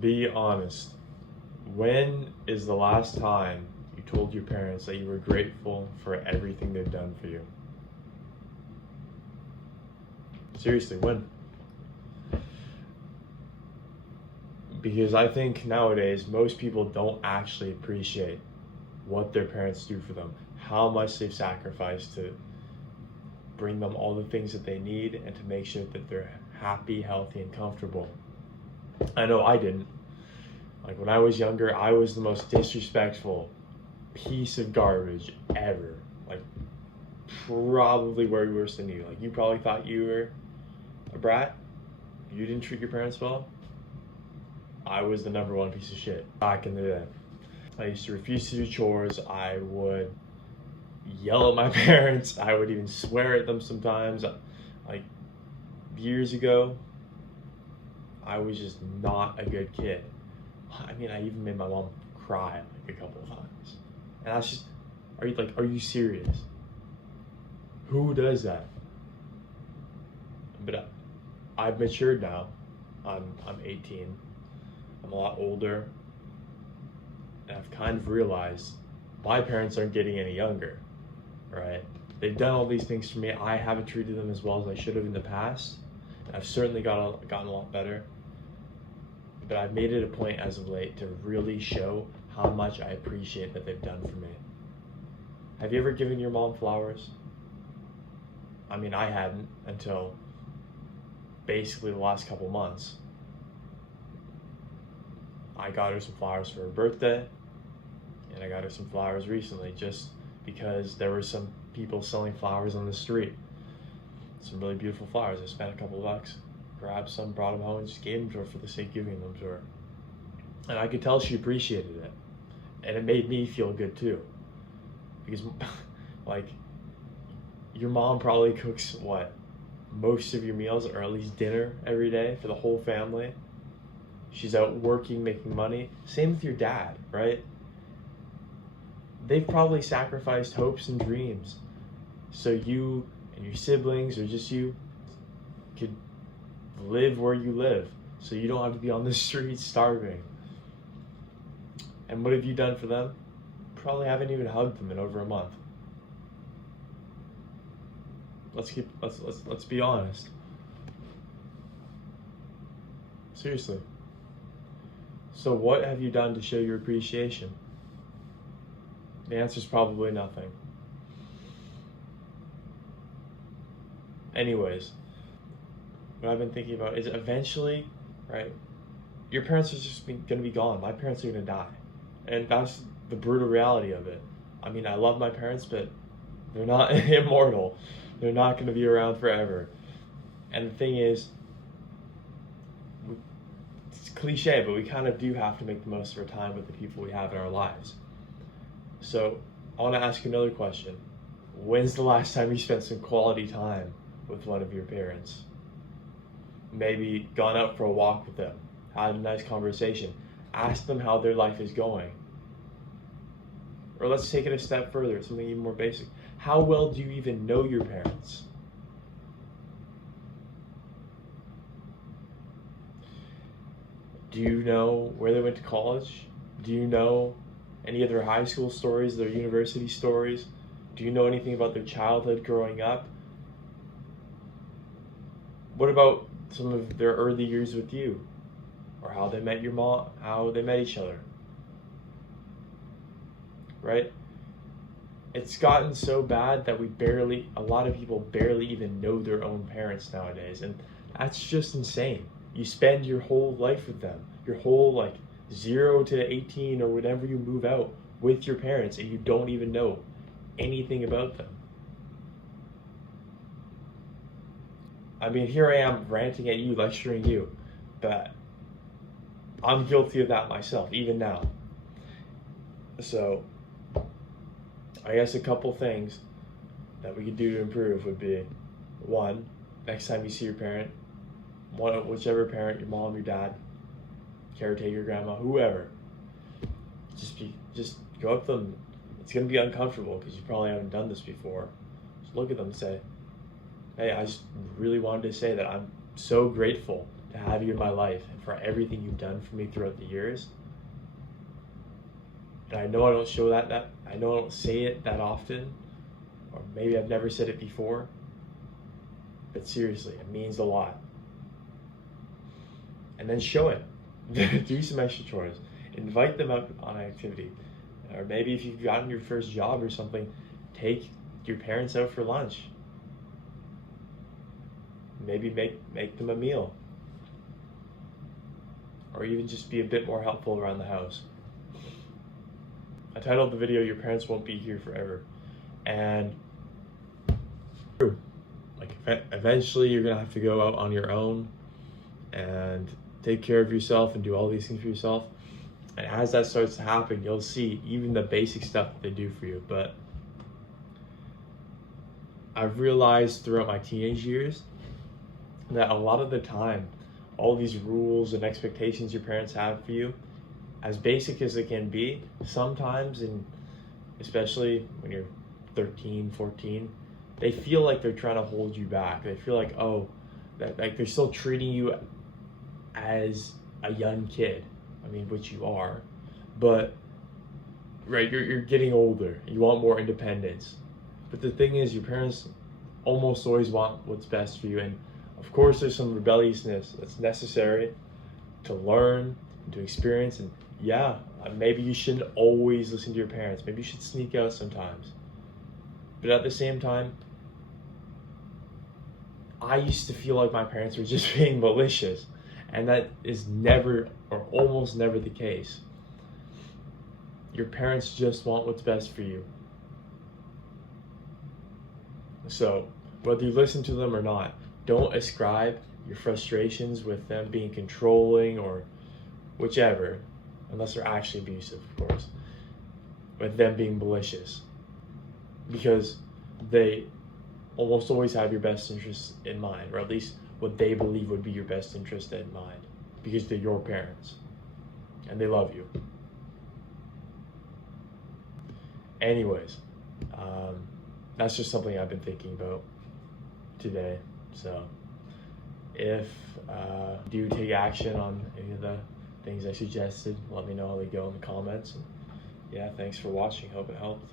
Be honest. When is the last time you told your parents that you were grateful for everything they've done for you? Seriously, when? Because I think nowadays most people don't actually appreciate what their parents do for them, how much they've sacrificed to bring them all the things that they need and to make sure that they're happy, healthy, and comfortable. I know I didn't. Like when I was younger, I was the most disrespectful piece of garbage ever. Like probably way worse than you. Like you probably thought you were a brat. You didn't treat your parents well. I was the number one piece of shit back in the day. I used to refuse to do chores. I would yell at my parents. I would even swear at them sometimes. Like years ago, I was just not a good kid. I mean, I even made my mom cry like a couple of times. And that's just, are you serious? Who does that? But I've matured now. I'm 18. I'm a lot older. And I've kind of realized my parents aren't getting any younger, right? They've done all these things for me. I haven't treated them as well as I should have in the past. And I've certainly gotten a lot better. But I've made it a point as of late to really show how much I appreciate that they've done for me. Have you ever given your mom flowers? I mean, I hadn't until basically the last couple months. I got her some flowers for her birthday, and I got her some flowers recently just because there were some people selling flowers on the street. Some really beautiful flowers. I spent a couple of bucks, grabbed some, brought them home, and just gave them to her for the sake of giving them to her. And I could tell she appreciated it. And it made me feel good too. Because, like, your mom probably cooks, what, most of your meals, or at least dinner every day for the whole family. She's out working, making money. Same with your dad, right? They've probably sacrificed hopes and dreams so you and your siblings, or just you, could live where you live, so you don't have to be on the streets starving. And what have you done for them? Probably haven't even hugged them in over a month. Let's be honest. Seriously. So what have you done to show your appreciation? The answer is probably nothing. Anyways, what I've been thinking about is eventually, right, your parents are just going to be gone. My parents are going to die. And that's the brutal reality of it. I mean, I love my parents, but they're not immortal. They're not going to be around forever. And the thing is, it's cliche, but we kind of do have to make the most of our time with the people we have in our lives. So I want to ask you another question. When's the last time you spent some quality time with one of your parents? Maybe gone out for a walk with them, had a nice conversation, asked them how their life is going. Or let's take it a step further, something even more basic. How well do you even know your parents? Do you know where they went to college? Do you know any of their high school stories, their university stories? Do you know anything about their childhood growing up? What about some of their early years with you? Or how they met your mom, how they met each other? Right? It's gotten so bad that a lot of people barely even know their own parents nowadays. And that's just insane. You spend your whole life with them, your whole 0 to 18 or whenever you move out with your parents, and you don't even know anything about them. I mean, here I am ranting at you, lecturing you, but I'm guilty of that myself, even now. So, I guess a couple things that we could do to improve would be, one, next time you see your parent, whichever parent, your mom, your dad, caretaker, grandma, whoever, just go up to them. It's going to be uncomfortable because you probably haven't done this before. Just look at them and say, hey, I just really wanted to say that I'm so grateful to have you in my life and for everything you've done for me throughout the years. And I know I don't show that I know I don't say it that often, or maybe I've never said it before, but seriously, it means a lot. And then show it. Do some extra chores. Invite them out on an activity. Or maybe if you've gotten your first job or something, take your parents out for lunch. Maybe make them a meal. Or even just be a bit more helpful around the house. I titled the video, Your Parents Won't Be Here Forever. And like eventually you're gonna have to go out on your own and take care of yourself and do all these things for yourself. And as that starts to happen, you'll see even the basic stuff that they do for you. But I've realized throughout my teenage years that a lot of the time, all these rules and expectations your parents have for you, as basic as they can be, sometimes, and especially when you're 13, 14, they feel like they're trying to hold you back. They feel like, oh, that like they're still treating you as a young kid. I mean, which you are, but right, you're getting older. You want more independence. But the thing is, your parents almost always want what's best for you. And of course, there's some rebelliousness that's necessary to learn, to experience. And yeah, maybe you shouldn't always listen to your parents. Maybe you should sneak out sometimes. But at the same time, I used to feel like my parents were just being malicious. And that is never or almost never the case. Your parents just want what's best for you. So whether you listen to them or not, don't ascribe your frustrations with them being controlling or whichever, unless they're actually abusive, of course, with them being malicious. Because they almost always have your best interests in mind, or at least what they believe would be your best interest in mind, because they're your parents and they love you. Anyways, that's just something I've been thinking about today. So if you do take action on any of the things I suggested, let me know how they go in the comments. And yeah, thanks for watching. Hope it helped.